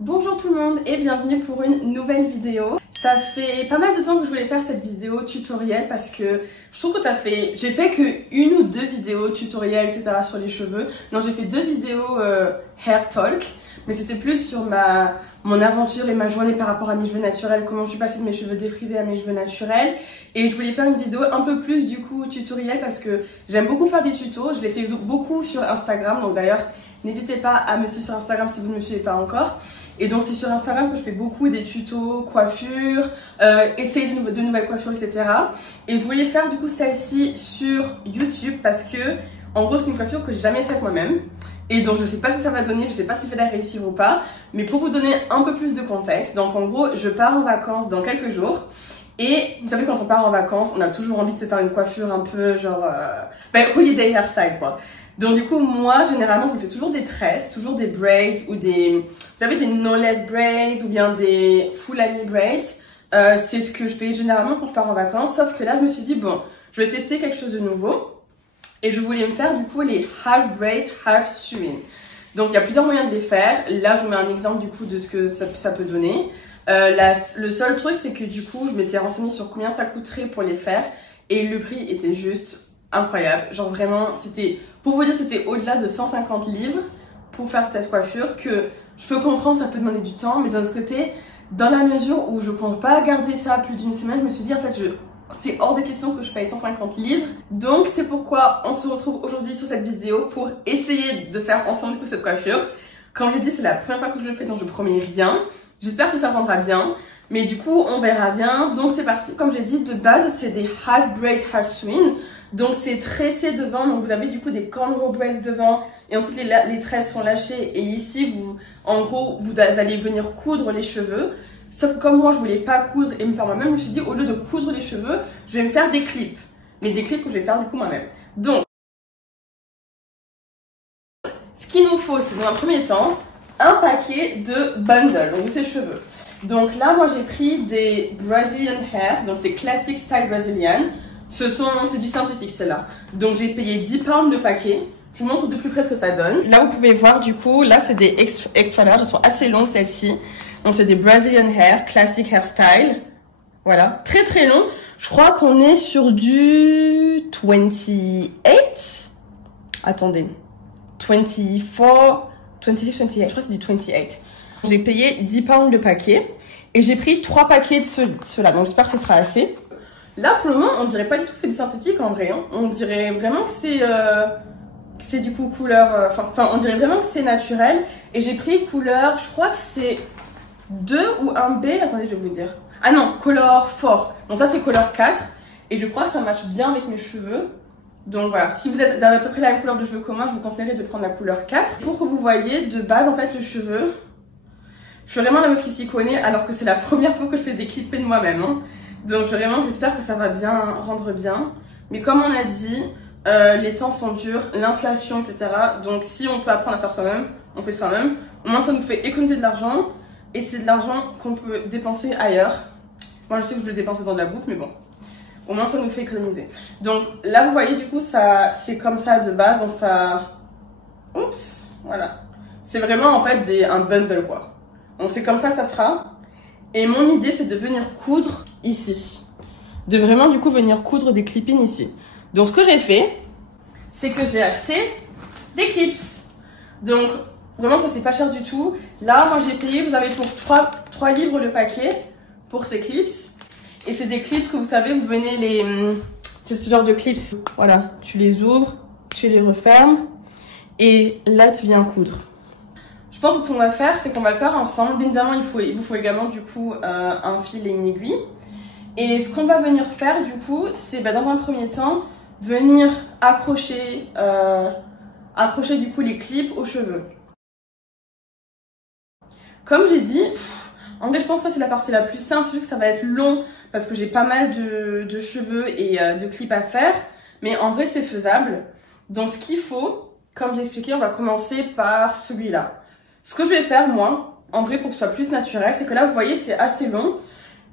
Bonjour tout le monde et bienvenue pour une nouvelle vidéo. Ça fait pas mal de temps que je voulais faire cette vidéo tutoriel parce que je trouve que j'ai fait que une ou deux vidéos tutoriels etc sur les cheveux. Non, j'ai fait deux vidéos hair talk, mais c'était plus sur mon aventure et ma journée par rapport à mes cheveux naturels, comment je suis passée de mes cheveux défrisés à mes cheveux naturels. Et je voulais faire une vidéo un peu plus du coup tutoriel parce que j'aime beaucoup faire des tutos, je les fais beaucoup sur Instagram, donc d'ailleurs n'hésitez pas à me suivre sur Instagram si vous ne me suivez pas encore. Et donc c'est sur Instagram que je fais beaucoup des tutos coiffure, essayer de nouvelles coiffures, etc. Et je voulais faire du coup celle-ci sur YouTube parce que en gros c'est une coiffure que j'ai jamais faite moi-même. Et donc je sais pas ce que ça va donner, je sais pas si je vais la réussir ou pas. Mais pour vous donner un peu plus de contexte, donc en gros je pars en vacances dans quelques jours. Et vous savez, quand on part en vacances, on a toujours envie de se faire une coiffure un peu genre holiday hairstyle quoi. Donc du coup moi généralement je me fais toujours des tresses, toujours des braids ou des, vous savez, des knowless braids ou bien des fulani braids. C'est ce que je fais généralement quand je pars en vacances, sauf que là je me suis dit bon, je vais tester quelque chose de nouveau et je voulais me faire du coup les half braids, half sewing. Donc il y a plusieurs moyens de les faire. Là je vous mets un exemple du coup de ce que ça peut donner. Le seul truc c'est que du coup je m'étais renseignée sur combien ça coûterait pour les faire et le prix était juste incroyable. Genre vraiment c'était, pour vous dire, c'était au-delà de 150 livres pour faire cette coiffure, que je peux comprendre, ça peut demander du temps, mais d'un autre côté, dans la mesure où je compte pas garder ça plus d'une semaine, je me suis dit en fait c'est hors de question que je paye 150 livres. Donc c'est pourquoi on se retrouve aujourd'hui sur cette vidéo pour essayer de faire ensemble du coup cette coiffure. Comme j'ai dit, c'est la première fois que je le fais, donc je promets rien. J'espère que ça rendra bien, mais du coup on verra bien. Donc c'est parti. Comme j'ai dit, de base c'est des half braids, half swing. Donc c'est tressé devant, donc vous avez du coup des cornrow braids devant et ensuite les tresses sont lâchées et ici en gros vous allez venir coudre les cheveux. Sauf que comme moi je voulais pas coudre et me faire moi-même, je me suis dit au lieu de coudre les cheveux, je vais me faire des clips. Mais des clips que je vais faire du coup moi-même. Donc ce qu'il nous faut, c'est dans un premier temps un paquet de bundles, donc de ces cheveux. Donc là moi j'ai pris des Brazilian hair, donc c'est classic style Brazilian. C'est du synthétique celle-là. Donc j'ai payé 10 pounds le paquet. Je vous montre de plus près ce que ça donne. Là vous pouvez voir du coup, là c'est des extra large, elles sont assez longues celles-ci. Donc c'est des Brazilian hair, classic hairstyle. Voilà, très très long. Je crois qu'on est sur du 28. Attendez. 24, 26, 28. Je crois que c'est du 28. J'ai payé 10 pounds le paquet. Et j'ai pris 3 paquets de ceux-là. Donc j'espère que ce sera assez. Là, pour le moment, on dirait pas du tout que c'est du synthétique en vrai. Hein. On dirait vraiment que c'est du coup couleur... Enfin, on dirait vraiment que c'est naturel. Et j'ai pris couleur, je crois que c'est 2 ou 1B. Attendez, je vais vous dire. Ah non, color fort. Donc ça, c'est color 4. Et je crois que ça matche bien avec mes cheveux. Donc voilà, si vous avez à peu près la même couleur de cheveux que moi, je vous conseillerais de prendre la couleur 4. Pour que vous voyez, de base, en fait, le cheveu... Je suis vraiment la meuf qui s'y connaît, alors que c'est la première fois que je fais des clippings de moi-même. Hein. Donc vraiment j'espère que ça va bien rendre bien. Mais comme on a dit, les temps sont durs, l'inflation, etc. Donc si on peut apprendre à faire soi-même, on fait soi-même. Au moins ça nous fait économiser de l'argent. Et c'est de l'argent qu'on peut dépenser ailleurs. Moi je sais que je vais dépenser dans de la bouffe, mais bon. Au moins ça nous fait économiser. Donc là vous voyez du coup ça c'est comme ça de base. Donc ça... Oups, voilà. C'est vraiment en fait un bundle quoi. Donc c'est comme ça que ça sera. Et mon idée, c'est de venir coudre ici. De vraiment, du coup, venir coudre des clippings ici. Donc, ce que j'ai fait, c'est que j'ai acheté des clips. Donc, vraiment, ça, c'est pas cher du tout. Là, moi, j'ai payé, vous avez pour 3 livres le paquet pour ces clips. Et c'est des clips que vous savez, vous venez c'est ce genre de clips. Voilà, tu les ouvres, tu les refermes. Et là, tu viens coudre. Je pense que ce qu'on va faire, c'est qu'on va le faire ensemble. Bien évidemment, il vous faut également du coup un fil et une aiguille. Et ce qu'on va venir faire du coup, c'est dans un premier temps, venir accrocher du coup les clips aux cheveux. Comme j'ai dit, en fait je pense que ça c'est la partie la plus simple, c'est que ça va être long parce que j'ai pas mal de cheveux et de clips à faire. Mais en vrai c'est faisable. Donc ce qu'il faut, comme j'ai expliqué, on va commencer par celui-là. Ce que je vais faire, moi, en vrai, pour que ce soit plus naturel, c'est que là, vous voyez, c'est assez long.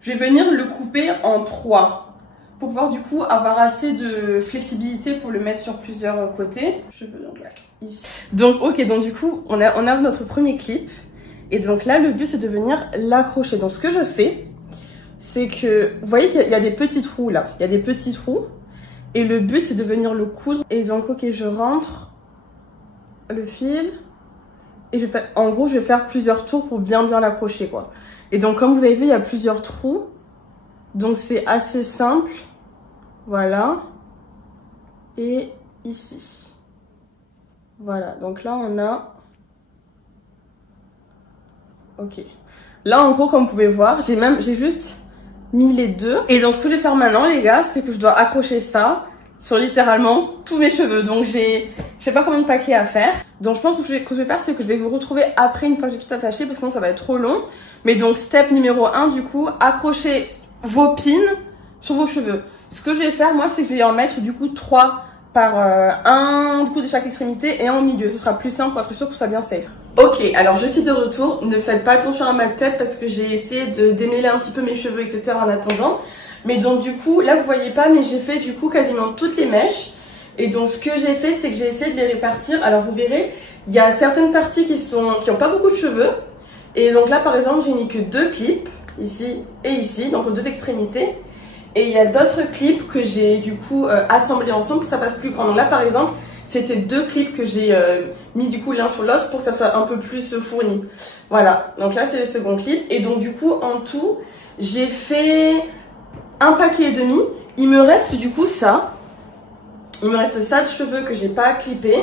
Je vais venir le couper en 3 pour pouvoir, du coup, avoir assez de flexibilité pour le mettre sur plusieurs côtés. Je veux donc là, ici. Donc, ok, donc du coup, on a notre premier clip. Et donc là, le but, c'est de venir l'accrocher. Donc ce que je fais, c'est que, vous voyez qu'il y a des petits trous là. Il y a des petits trous. Et le but, c'est de venir le coudre. Et donc, ok, je rentre le fil. Et je fais, en gros, je vais faire plusieurs tours pour bien l'accrocher, quoi. Et donc, comme vous avez vu, il y a plusieurs trous. Donc, c'est assez simple. Voilà. Et ici. Voilà. Donc là, on a... Ok. Là, en gros, comme vous pouvez voir, j'ai juste mis les deux. Et donc, ce que je vais faire maintenant, les gars, c'est que je dois accrocher ça sur littéralement tous mes cheveux. Donc, je sais pas combien de paquets à faire. Donc, je pense que ce que je vais faire, c'est que je vais vous retrouver après, une fois que j'ai tout attaché, parce que sinon, ça va être trop long. Mais donc, step numéro 1, du coup, accrochez vos pins sur vos cheveux. Ce que je vais faire, moi, c'est que je vais en mettre, du coup, 3 par un, du coup, de chaque extrémité et un au milieu. Ce sera plus simple pour être sûr que ce soit bien safe. Ok, alors je suis de retour. Ne faites pas attention à ma tête parce que j'ai essayé de démêler un petit peu mes cheveux, etc. en attendant. Mais donc du coup, là vous voyez pas, mais j'ai fait du coup quasiment toutes les mèches. Et donc ce que j'ai fait, c'est que j'ai essayé de les répartir. Alors vous verrez, il y a certaines parties qui ont pas beaucoup de cheveux. Et donc là par exemple, j'ai mis que 2 clips, ici et ici, donc aux 2 extrémités. Et il y a d'autres clips que j'ai du coup assemblés ensemble pour que ça fasse plus grand. Donc là par exemple, c'était 2 clips que j'ai mis du coup l'un sur l'autre pour que ça soit un peu plus fourni. Voilà, donc là c'est le second clip. Et donc du coup en tout, j'ai fait un paquet et demi. Il me reste du coup ça. Il me reste ça de cheveux que j'ai pas clippé.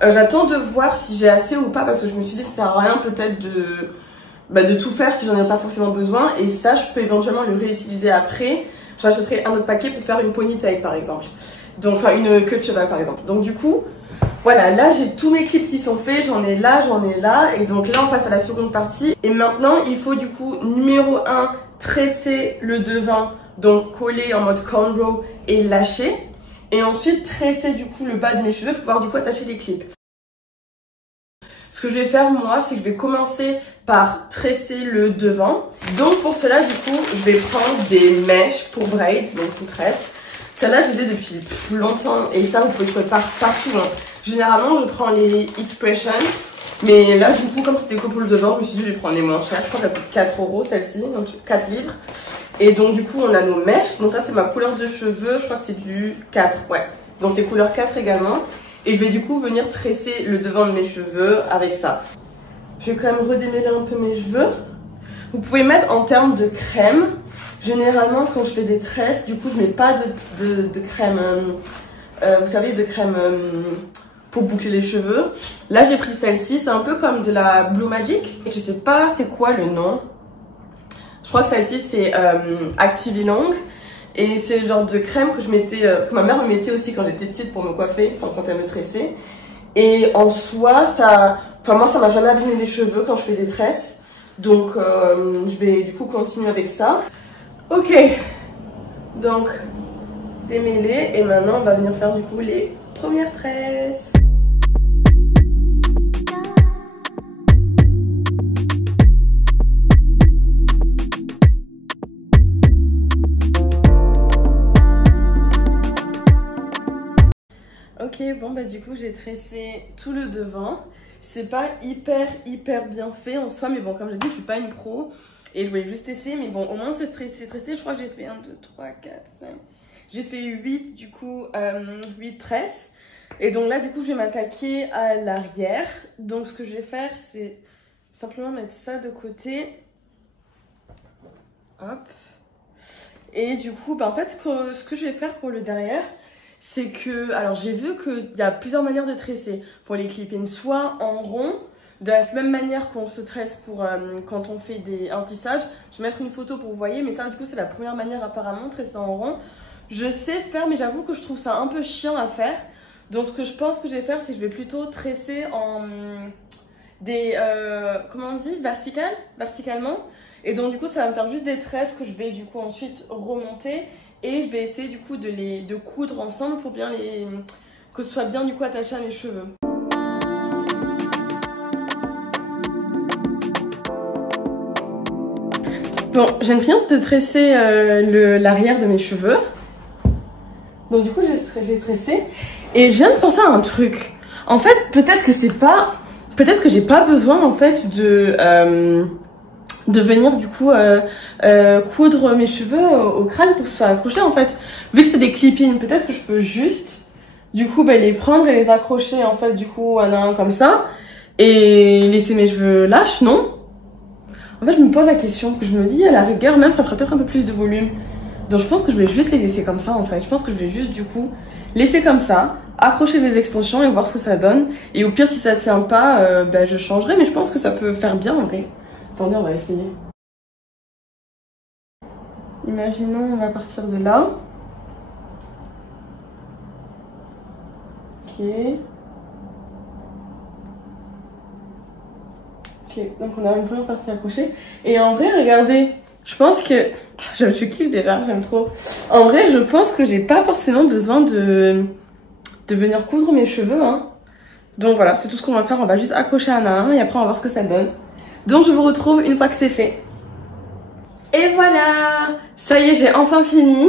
J'attends de voir si j'ai assez ou pas parce que je me suis dit que ça sert à rien peut-être de tout faire si j'en ai pas forcément besoin. Et ça, je peux éventuellement le réutiliser après. J'achèterai un autre paquet pour faire une ponytail par exemple. Donc, enfin une queue de cheval par exemple. Donc du coup, voilà, là j'ai tous mes clips qui sont faits, j'en ai là. Et donc là on passe à la seconde partie. Et maintenant il faut du coup, numéro 1, tresser le devant. Donc coller en mode cornrow et lâcher. Et ensuite tresser du coup le bas de mes cheveux pour pouvoir du coup attacher les clips. Ce que je vais faire moi, c'est que je vais commencer par tresser le devant. Donc pour cela du coup, je vais prendre des mèches pour braids, donc pour tresse. Celle-là, je les ai depuis longtemps et ça, vous pouvez trouver partout. Hein. Généralement, je prends les Expression, mais là, du coup, comme c'était que pour le devant, je me suis dit, je vais prendre les moins chères. Je crois qu'elle coûte 4 € celle-ci, donc 4 livres. Et donc, du coup, on a nos mèches. Donc, ça, c'est ma couleur de cheveux. Je crois que c'est du 4, ouais. Donc, c'est couleur 4 également. Et je vais du coup venir tresser le devant de mes cheveux avec ça. Je vais quand même redémêler un peu mes cheveux. Vous pouvez mettre en termes de crème. Généralement, quand je fais des tresses, du coup, je mets pas de crème, vous savez, de crème pour boucler les cheveux. Là, j'ai pris celle-ci, c'est un peu comme de la Blue Magic. Je sais pas c'est quoi le nom. Je crois que celle-ci, c'est Active Long. Et c'est le genre de crème que je mettais, que ma mère me mettait aussi quand j'étais petite pour me coiffer, enfin quand elle me tressait. Et en soi, moi, ça m'a jamais abîmé les cheveux quand je fais des tresses. Donc, je vais du coup continuer avec ça. Ok, donc démêler et maintenant on va venir faire du coup les premières tresses. Ok, bon bah du coup j'ai tressé tout le devant. C'est pas hyper bien fait en soi, mais bon comme je dis je suis pas une pro. Et je voulais juste essayer, mais bon, au moins c'est tressé. Je crois que j'ai fait 1, 2, 3, 4, 5. J'ai fait 8, du coup, 8 tresses. Et donc là, du coup, je vais m'attaquer à l'arrière. Donc ce que je vais faire, c'est simplement mettre ça de côté. Hop. Et du coup, bah, en fait, ce que je vais faire pour le derrière, c'est que... Alors, j'ai vu qu'il y a plusieurs manières de tresser pour les clip-ins. Soit en rond, de la même manière qu'on se tresse pour quand on fait un tissage. Je vais mettre une photo pour vous voyez, mais ça du coup c'est la première manière apparemment, tresser en rond. Je sais faire, mais j'avoue que je trouve ça un peu chiant à faire. Donc ce que je pense que je vais faire, c'est que je vais plutôt tresser en comment on dit, verticalement. Et donc du coup ça va me faire juste des tresses que je vais du coup ensuite remonter. Et je vais essayer du coup de coudre ensemble pour bien que ce soit bien du coup attaché à mes cheveux. Bon, j'aime bien de tresser l'arrière de mes cheveux. Donc du coup, j'ai tressé. Et je viens de penser à un truc. En fait, peut-être peut-être que j'ai pas besoin en fait de venir du coup coudre mes cheveux au crâne pour se faire accrocher en fait. Vu que c'est des clip-in, peut-être que je peux juste du coup les prendre et les accrocher en fait du coup un à un comme ça et laisser mes cheveux lâches, non? En fait je me pose la question, que je me dis à la rigueur même ça ferait peut-être un peu plus de volume. Donc je pense que je vais juste les laisser comme ça en fait. Je pense que je vais juste du coup laisser comme ça, accrocher les extensions et voir ce que ça donne. Et au pire si ça tient pas, je changerai, mais je pense que ça peut faire bien en vrai. Attendez, on va essayer. Imaginons, on va partir de là. Ok. Ok, donc on a une première partie accrochée. Et en vrai, regardez, je pense que... Je kiffe déjà, j'aime trop. En vrai, je pense que j'ai pas forcément besoin de venir coudre mes cheveux. Hein. Donc voilà, c'est tout ce qu'on va faire. On va juste accrocher un à un et après on va voir ce que ça donne. Donc je vous retrouve une fois que c'est fait. Et voilà, ça y est, j'ai enfin fini.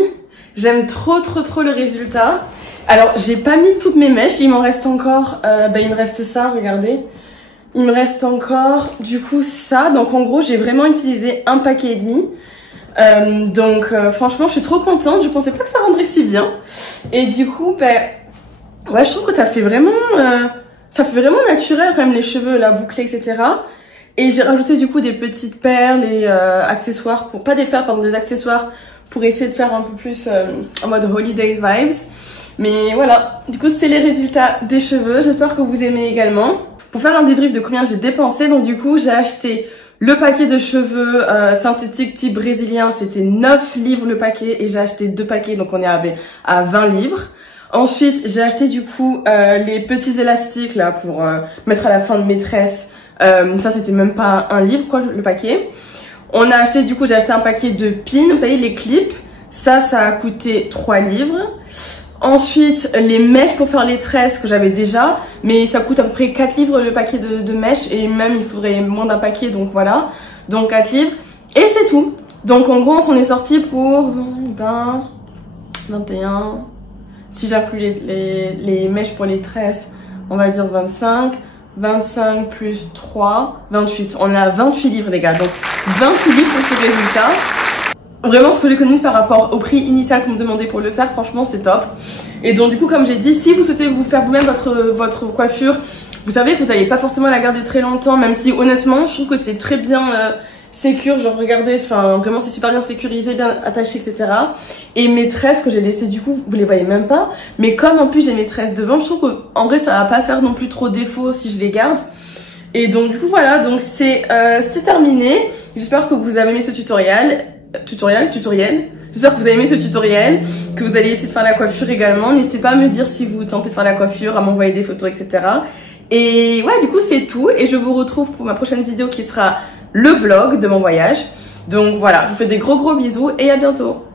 J'aime trop le résultat. Alors j'ai pas mis toutes mes mèches, il m'en reste encore, il me reste ça, regardez. Il me reste encore du coup ça, donc en gros j'ai vraiment utilisé un paquet et demi. Franchement je suis trop contente, je pensais pas que ça rendrait si bien. Et du coup ouais, je trouve que ça fait vraiment naturel quand même les cheveux là bouclés etc. Et j'ai rajouté du coup des petites perles et accessoires, pas des perles, pardon, des accessoires pour essayer de faire un peu plus en mode holiday vibes. Mais voilà, du coup c'est les résultats des cheveux, j'espère que vous aimez également. Pour faire un débrief de combien j'ai dépensé, donc du coup j'ai acheté le paquet de cheveux synthétiques type brésilien, c'était 9 livres le paquet et j'ai acheté 2 paquets, donc on est à 20 livres. Ensuite j'ai acheté du coup les petits élastiques là pour mettre à la fin de mes tresses. Ça c'était même pas un livre quoi le paquet. On a acheté du coup, j'ai acheté un paquet de pins, vous savez les clips. Ça a coûté 3 livres. Ensuite les mèches pour faire les tresses que j'avais déjà, mais ça coûte à peu près 4 livres le paquet de mèches et même il faudrait moins d'un paquet donc voilà. Donc 4 livres et c'est tout. Donc en gros on s'en est sorti pour 20, 21, si j'inclus les mèches pour les tresses on va dire 25 plus 3, 28. On a 28 livres les gars, donc 28 livres pour ce résultat. Vraiment ce que j'économise par rapport au prix initial qu'on me demandait pour le faire, franchement c'est top. Et donc du coup comme j'ai dit, si vous souhaitez vous faire vous-même votre coiffure, vous savez que vous n'allez pas forcément la garder très longtemps, même si honnêtement je trouve que c'est très bien sécure, genre regardez, enfin vraiment c'est super bien sécurisé, bien attaché etc. Et mes tresses que j'ai laissées du coup, vous les voyez même pas, mais comme en plus j'ai mes tresses devant, je trouve qu'en vrai ça va pas faire non plus trop défaut si je les garde. Et donc du coup voilà, donc c'est terminé. J'espère que vous avez aimé ce tutoriel. J'espère que vous avez aimé ce tutoriel, que vous allez essayer de faire la coiffure également. N'hésitez pas à me dire si vous tentez de faire la coiffure, à m'envoyer des photos, etc. Et ouais, du coup c'est tout. Et je vous retrouve pour ma prochaine vidéo qui sera le vlog de mon voyage. Donc voilà, je vous fais des gros bisous et à bientôt.